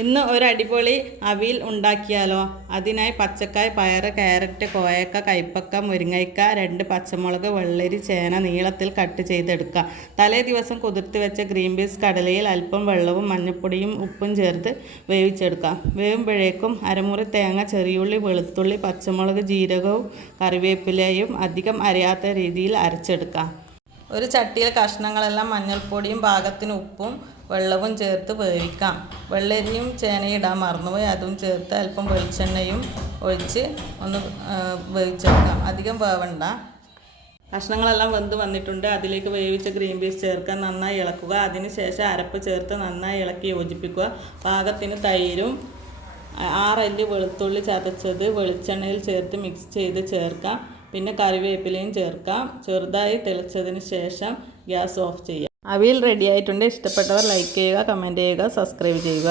ഇന്ന് ഒരു അടിപൊളി അവിയൽ ഉണ്ടാക്കിയാലോ? അതിനായി പച്ചക്കായ്, പയറ്, ക്യാരറ്റ്, കോയക്ക, കൈപ്പക്ക, മുരിങ്ങയ്ക്ക, 2 പച്ചമുളക്, വെള്ളരി, ചേന നീളത്തിൽ കട്ട് ചെയ്തെടുക്കുക. തലേ ദിവസം കുതിർത്ത് വെച്ച ഗ്രീൻ പീസ് കടലയിൽ അല്പം വെള്ളവും മഞ്ഞൾപ്പൊടിയും ഉപ്പും ചേർത്ത് വേവിച്ചെടുക്കുക. വേവുമ്പോഴേക്കും അരമുറി തേങ്ങ, ചെറിയുള്ളി, വെളുത്തുള്ളി, പച്ചമുളക്, ജീരകവും കറിവേപ്പിലയും അധികം അരയാത്ത രീതിയിൽ അരച്ചെടുക്കുക. ഒരു ചട്ടിയിൽ കഷ്ണങ്ങളെല്ലാം മഞ്ഞൾപ്പൊടിയും പാകത്തിന് ഉപ്പും വെള്ളവും ചേർത്ത് വേവിക്കാം. വെള്ളരിയും ചേനയും ഇടാൻ മറന്നുപോയി, അതും ചേർത്ത് അല്പം വെളിച്ചെണ്ണയും ഒഴിച്ച് ഒന്ന് വേവിച്ചെടുക്കാം. അധികം വേവണ്ട. കഷ്ണങ്ങളെല്ലാം വെന്ത് വന്നിട്ടുണ്ട്. അതിലേക്ക് വേവിച്ച ഗ്രീൻ പീസ് ചേർക്കാൻ നന്നായി ഇളക്കുക. അതിനുശേഷം അരപ്പ് ചേർത്ത് നന്നായി ഇളക്കി യോജിപ്പിക്കുക. പാകത്തിന് തൈരും 6 അല്ലി വെളുത്തുള്ളി ചതച്ചത് വെളിച്ചെണ്ണയിൽ ചേർത്ത് മിക്സ് ചെയ്ത് ചേർക്കാം. പിന്നെ കറിവേപ്പിലയും ചേർക്കാം. ചെറുതായി തിളച്ചതിന് ശേഷം ഗ്യാസ് ഓഫ് ചെയ്യാം. അവിയൽ റെഡി ആയിട്ടുണ്ട്. ഇഷ്ടപ്പെട്ടവർ ലൈക്ക് ചെയ്യുക, കമൻറ്റ് ചെയ്യുക, സബ്സ്ക്രൈബ് ചെയ്യുക.